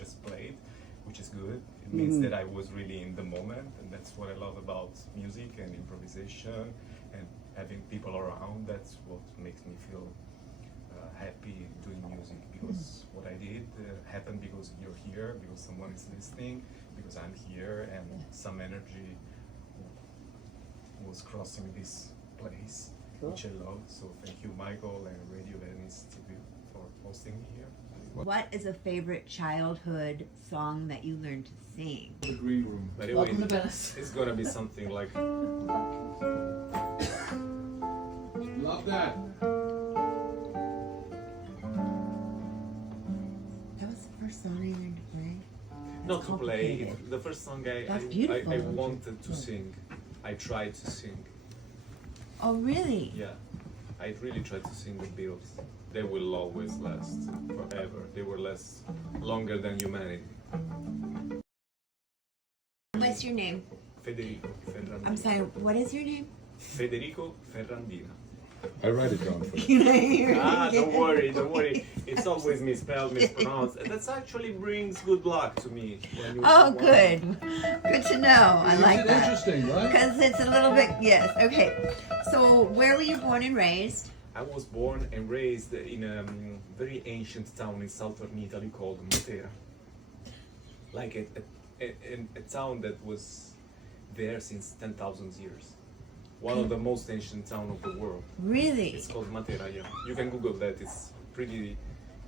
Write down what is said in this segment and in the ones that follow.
just played, which is good. It means that I was really in the moment, and that's what I love about music and improvisation and having people around. That's what makes me feel happy doing music, because what I did happened because you're here, because someone is listening, because I'm here, and some energy was crossing this place, which I love. So thank you, Michael, and Radio Venice TV for hosting me here. What is a favorite childhood song that you learned to sing? The green room. By the way, Welcome to Venice. it's gonna be something like Love that. That was the first song I learned to play. not to play. complicated. The first song That's I beautiful. wanted to sing. I tried to sing. Oh, really? Yeah, I really tried to sing the Beatles. They will always last forever. They were longer than humanity. What's your name? Federico Ferandina. I'm sorry, what is your name? Federico Ferandina. I write it down for you. Don't worry. It's always misspelled, mispronounced. And that actually brings good luck to me. When you Oh, good. Good to know. I like It's that. interesting, right? Because it's a little bit, yes. Okay. So, where were you born and raised? I was born and raised in a very ancient town in southern Italy called Matera. Like a town that was there since 10,000 years. One of the most ancient towns of the world. Really? It's called Matera, yeah. You can Google that, it's a pretty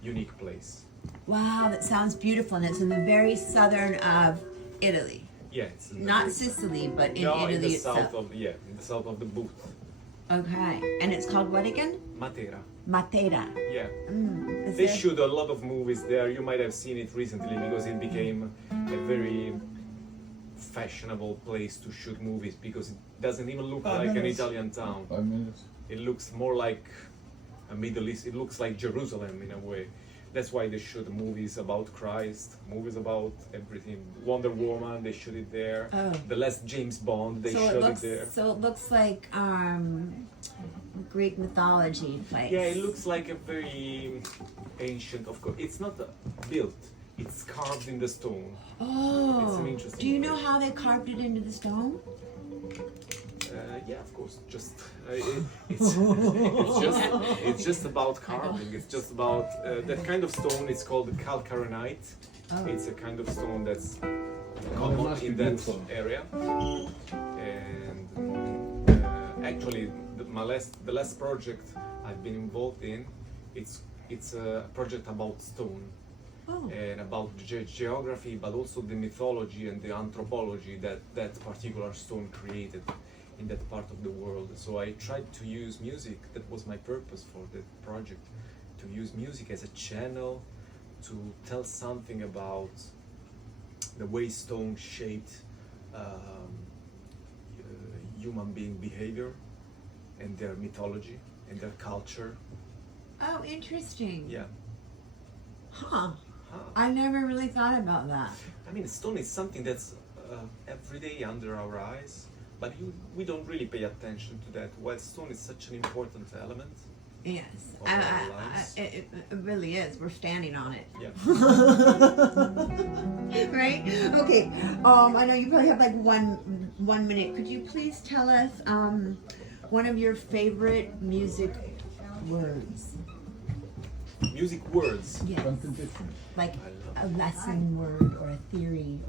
unique place. Wow, that sounds beautiful. And it's in the very southern of Italy. Yeah, it's in the Not very- Sicily, but in No, Italy in the itself. south of, yeah, in the south of the boot. Okay. And it's called what again? Matera, Matera. yeah. Is They there- shoot a lot of movies there. You might have seen it recently because it became a very fashionable place to shoot movies, because it doesn't even look like an Italian town. 5 minutes. It looks more like a Middle East. It looks like Jerusalem in a way. That's why they shoot movies about Christ, movies about everything. Wonder Woman, they shoot it there. Oh. The last James Bond, they so shot it looks, it there. So it looks like Greek mythology place. Yeah, it looks like a very ancient, of course. It's not built, it's carved in the stone. Oh. It's an interesting Do you know place. how they carved it into the stone? Yeah, of course. Just it's just about carving. It's just about that kind of stone. It's called calcarenite. Oh. It's a kind of stone that's it common must be in that beautiful. area. And actually, the last project I've been involved in, it's a project about stone. Oh. And about the geography, but also the mythology and the anthropology that that particular stone created in that part of the world. So I tried to use music. That was my purpose for the project, to use music as a channel to tell something about the way stone shaped human being behavior and their mythology and their culture. Oh, interesting. Yeah. Huh. Huh. I never really thought about that. I mean, stone is something that's every day under our eyes, but we don't really pay attention to that. While stone is such an important element. Yes. Of our lives. It really is. We're standing on it. Yeah. Right? Okay. I know you probably have like one minute. Could you please tell us one of your favorite music words? Music words. Yes. Something different. Like I a love lesson word or a theory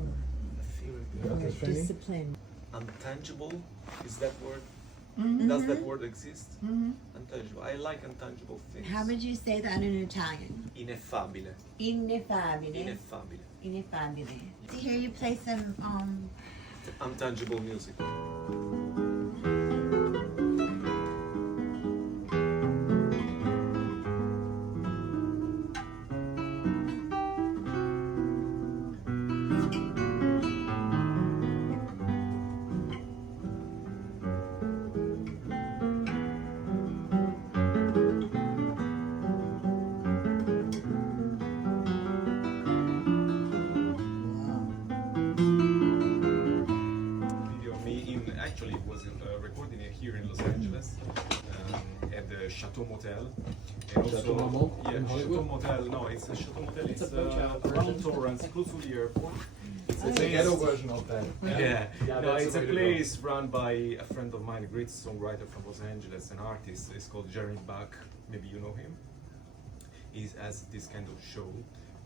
theory. or a That's funny. discipline. Untangible, is that word? Mm-hmm. Does that word exist? Mm-hmm. Untangible. I like untangible things. How would you say that in Italian? Ineffabile. Ineffabile. Ineffabile. Ineffabile. To hear you play some Untangible music. Video of me in, actually it was in recording it here in Los Angeles. at the Chateau Motel. And Chateau Marmont yeah, in Hollywood? Chateau Motel. No, it's a Chateau Motel. It's It's a hotel around version. Torrance, close to the airport. It's It's a ghetto version of that. yeah, Yeah, no, that's it's the a way to go. place run by a friend of mine, a great songwriter from Los Angeles, an artist. It's called Jeremy Buck. Maybe you know him. He has this kind of show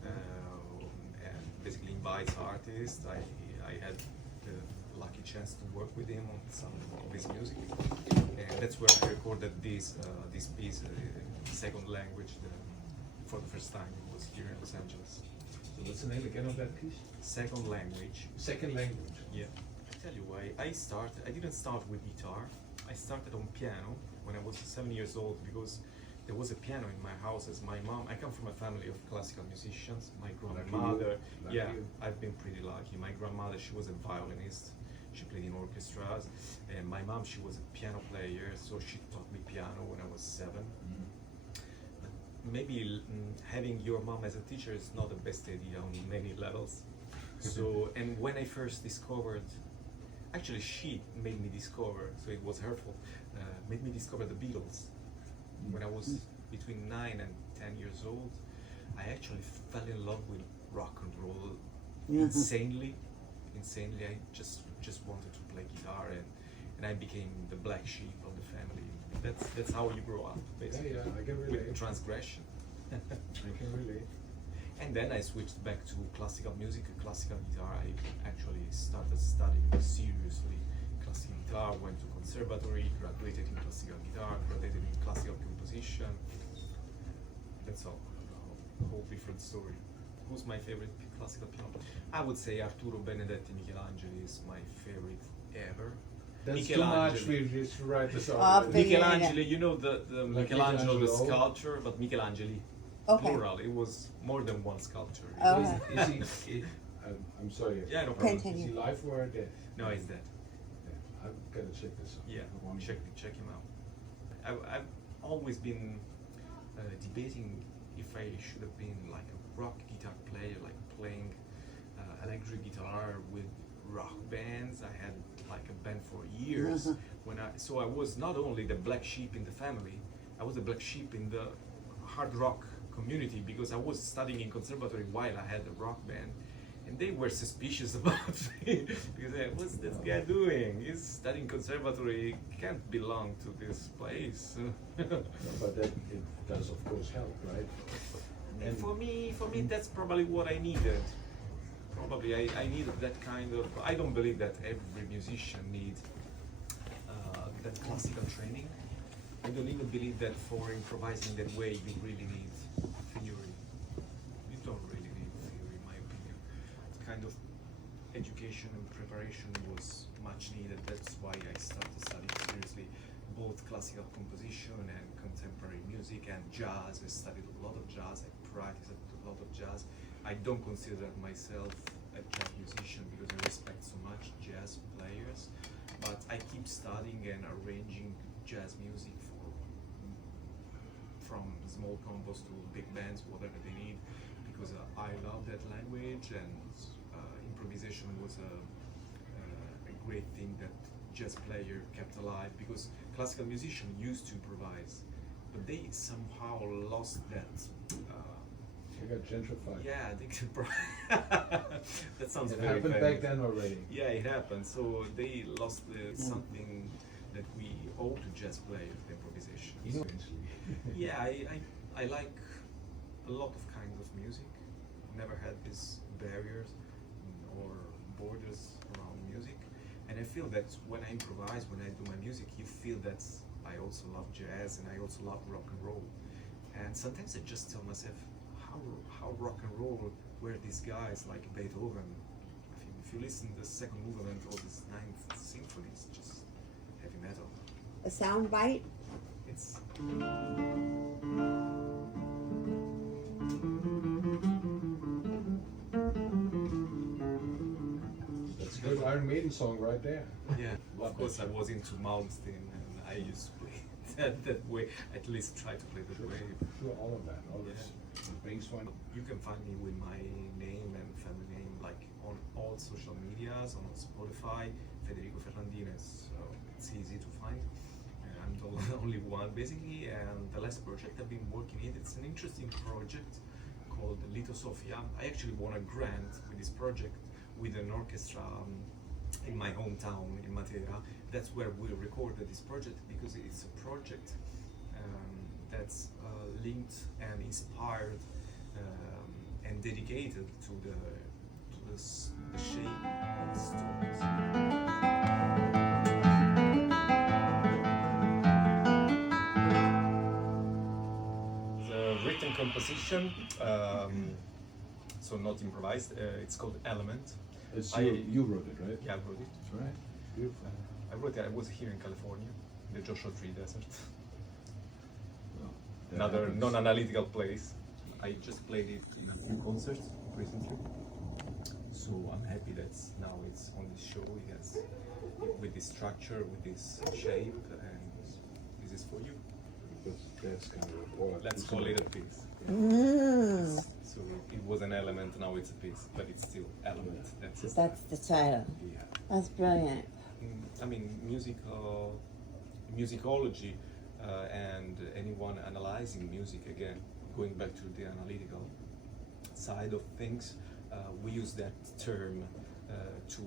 and basically invites artists. I had the lucky chance to work with him on some of his music, and that's where I recorded this piece, second language, for the first time. It was here in Los Angeles. So what's the name again of that piece? Second language. Second language. Yeah. I tell you why. I didn't start with guitar. I started on piano when I was 7 years old because there was a piano in my house as my mom. I come from a family of classical musicians. My grandmother, Lucky yeah, you. I've been pretty lucky. My grandmother, she was a violinist. She played in orchestras. And my mom, she was a piano player, so she taught me piano when I was 7. But maybe having your mom as a teacher is not the best idea on many levels. So, and when I first discovered, actually she made me discover, so it was her fault, made me discover the Beatles. When I was between 9 and 10 years old, I actually fell in love with rock and roll insanely. I just wanted to play guitar, and I became the black sheep of the family. That's how you grow up, basically. Yeah, I can relate. With transgression. I can relate. And then I switched back to classical music, classical guitar. I actually started studying seriously classical guitar, went to conservatory, graduated in classical guitar, graduated in classical composition. That's all. A whole different story. Who's my favorite classical piano? I would say Arturo Benedetti Michelangeli is my favorite ever. That's too much. We just write this Oh, out. thank you. Michelangelo, you know the Like Michelangelo, the Michelangelo. sculpture, but Michelangeli, Okay. plural. It was more than one sculpture. Oh. Is he, I'm sorry. Yeah, no problem. Continue. Is he live or dead? No, it's that. Yeah, I've got to check this out. Yeah, I want to- check him out. I've always been debating if I should have been like a rock guitar player, like playing electric guitar with rock bands. I had like a band for years. So I was not only the black sheep in the family, I was the black sheep in the hard rock community because I was studying in conservatory while I had a rock band. And they were suspicious about me because what's this guy doing? He's studying conservatory, can't belong to this place. But that it does, of course, help, right? And for me, that's probably what I needed. Probably I needed that kind of. I don't believe that every musician needs that classical training. I don't even believe that for improvising that way you really need theory. You don't really need theory, in my opinion. Kind of education and preparation was much needed. That's why I started studying seriously both classical composition and contemporary music and jazz. I studied a lot of jazz. I practiced a lot of jazz. I don't consider myself a jazz musician because I respect so much jazz players, but I keep studying and arranging jazz music from small combos to big bands, whatever they need, because I love that language, and improvisation was a great thing that jazz player kept alive, because classical musicians used to improvise, but they somehow lost that. They got gentrified. Yeah, they could that sounds It very happened bad. back then already. Yeah, it happened. So they lost something that we owe to jazz players, the improvisation. Eventually. Yeah, I like a lot of kinds of music. Never had these barriers or borders around music. And I feel that when I improvise, when I do my music, you feel that I also love jazz and I also love rock and roll. And sometimes I just tell myself, how rock and roll were these guys like Beethoven. I think if you listen to the second movement or this ninth symphony, it's just heavy metal. A sound bite? It's That's a good Iron Maiden song right there. yeah. Love Of course, that. I was into Malmsteen, and I used to play that way. At least try to play that way. Sure, all of that. All this. The bass one. You can find me with my name and family name like on all social medias, on Spotify, Federico Ferandina, so it's easy to find. I'm the only one basically, and the last project I've been working in, it's an interesting project called Lito Sofia. I actually won a grant with this project with an orchestra in my hometown in Matera. That's where we recorded this project, because it's a project that's linked and inspired and dedicated to the shape of the stones. The written composition, so not improvised. It's called Element. You wrote it, right? Yeah, I wrote it. That's right. Beautiful. I wrote it. I was here in California, in the Joshua Tree Desert. Well, that Another happens. non-analytical place. I just played it in a few concerts recently, so I'm happy that now it's on this show. It has, with this structure, with this shape, and this is for you. That's kind of, or Let's call it a piece. Mm. So it was an element, now it's a piece, but it's still element. That's That's the title. yeah. That's brilliant. I mean, musicology, and anyone analyzing music, again, going back to the analytical side of things, we use that term to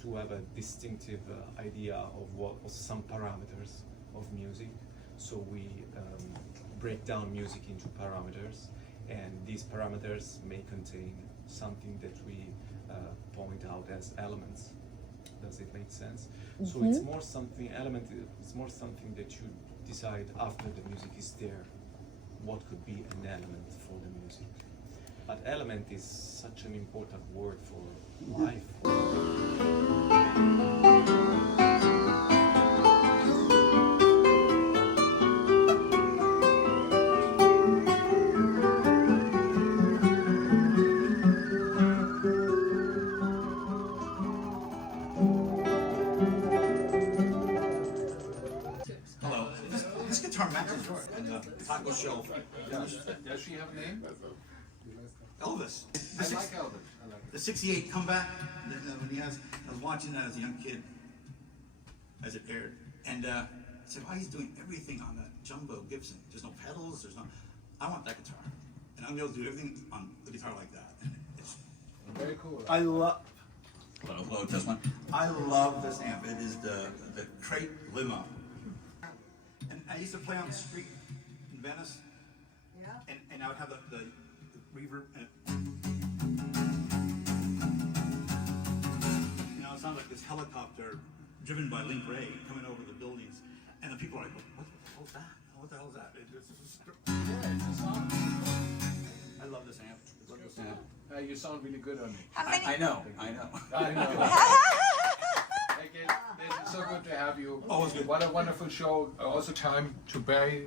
to have a distinctive idea of some parameters of music. So we break down music into parameters, and these parameters may contain something that we point out as elements. Does it make sense? So it's more something it's more something that you decide after the music is there, what could be an element for the music. But element is such an important word for life. Hello. This guitar matches and taco shell. Does she have a name? Elvis. I like Elvis. I like it. The '68 comeback when he has. I was watching that as a young kid, as it aired, and I said, "Why he's doing everything on that jumbo Gibson? There's no pedals. There's no. I want that guitar, and I'm able to do everything on the guitar like that." And it's. Very cool. I love. Hello, test one. I love this amp. It is the Crate Limo. And I used to play on the street in Venice. Yeah. And I would have the reverb. You know, it sounds like this helicopter driven by Link Ray coming over the buildings, and the people are like, "What the hell is that? What the hell is that?" Yeah, it's a song. I love this amp. I love this amp. You sound really good on it. I know. I know. Again, it's so good to have you. Always good. What a wonderful show. Also time to bury